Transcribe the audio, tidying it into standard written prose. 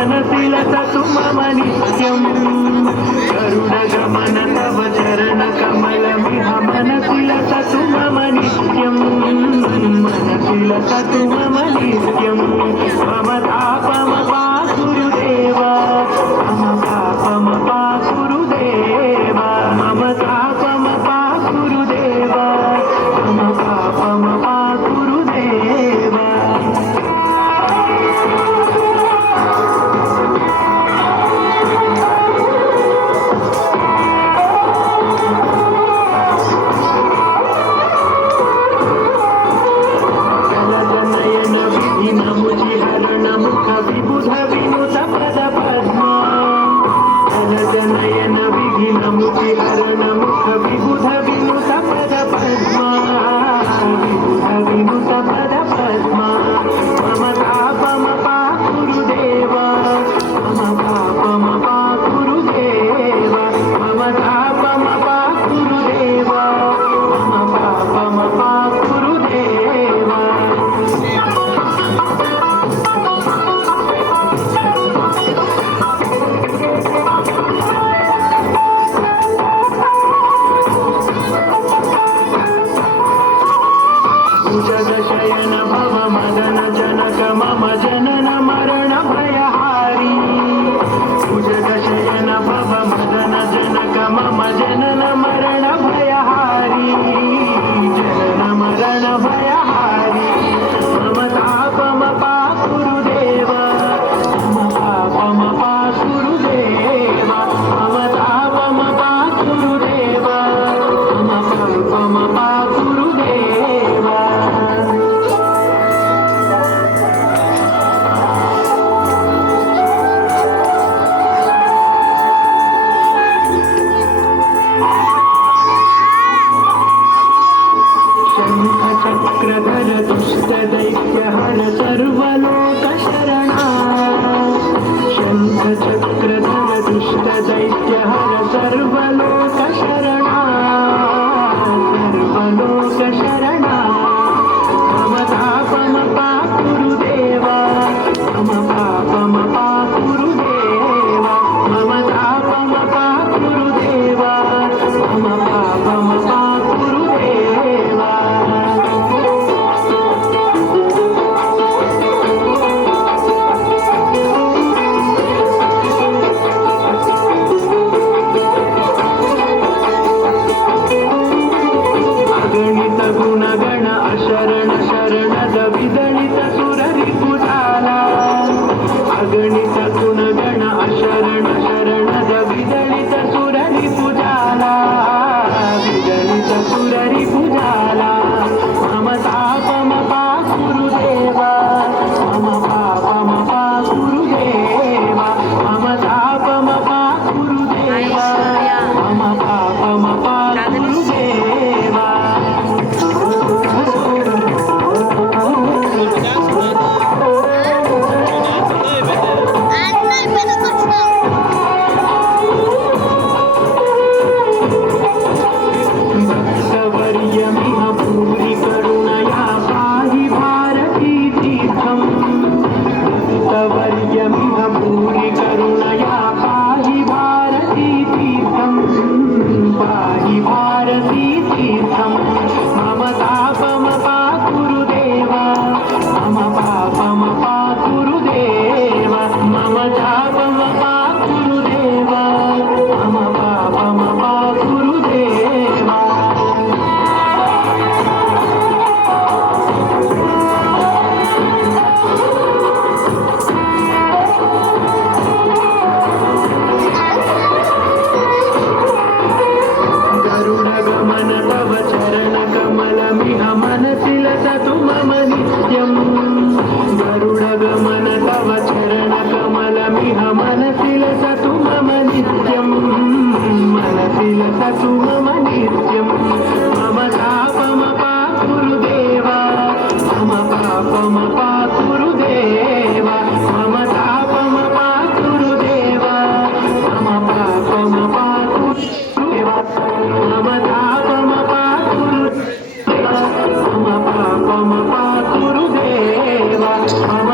मनसिल तु मम नित्यम् गरुडगमन तव चरणकमलमिह मनसिल तु मम नित्यम् मनसिल तु मम नित्यम् मम तापमपा गुरुदेव मम तापमपा गुरुदेव मम तापमपा गुरुदेव मम तापमपा गुरुदेव विबुध विनुत पद पद्मा जनयन विघ्नमुखि हरण मुख विबुध विनुत पद पद्मा विबुध विनुत पद पद्मा मम तापमपा गुरुदेव मम तापमपा गुरुदेव मम तापमपा गुरुदेव मम तापमपा गुरुदेव जगशयन भव मदन जनक मम जनन मरण भयहारी जगशयन भव मदन जनक मम जनन मरण भयहारी जनन मरण भयहारी मम तापमपा गुरुदेव मम तापमपा गुरुदेव मम तापमपा गुरुदेव मम तापमपा गुरुदेव चक्रधर दुष्ट दैत्य हर सर्वलोक शरणा शंख चक्रधर दुष्ट दैत्य हर सर्वलोक शरणा सर्वलोक शरणा मम तापमपा गुरुदेव मम तापमपा गुरुदेव मम तापमपा गुरुदेव मम तापमपा गुरुदेव गुणगण अशरण शरणद विदलित सुररिपुजाला अगणित गुणगण अशरण शरणद विदलित सुररिपुजाला विदलित सुररिपुजाला मम तापमपा गुरुदेव मम पापमपा गुरुदेव मम तापमपा गुरुदेव मम पापमपा गुरुदेव भूरि करुणया पाहि भारती तीर्थम् भक्तवर्यमिह भूरि करुणया पाहि भारती तीर्थम् पाहि भारती तीर्थम् मम तापमपा गुरुदेव मम पापमपा गुरुदेव मम तापमपा गुरुदेव मम पापमपा गुरुदेव गरुडगमन तव चरणकमलमिह मनसिल तु मम नित्यम् गरुडगमन तव चरणकमलमिह मनसिल तु मम नित्यम् मनसिल तु मम नित्यम् मम तापमपा गुरुदेव मम पापमपा गुरुदेव मम तापमपा गुरुदेव मम पापमपा गुरुदेव मम तापमपा गुरुदेव मम पापमपा गुरुदेव मम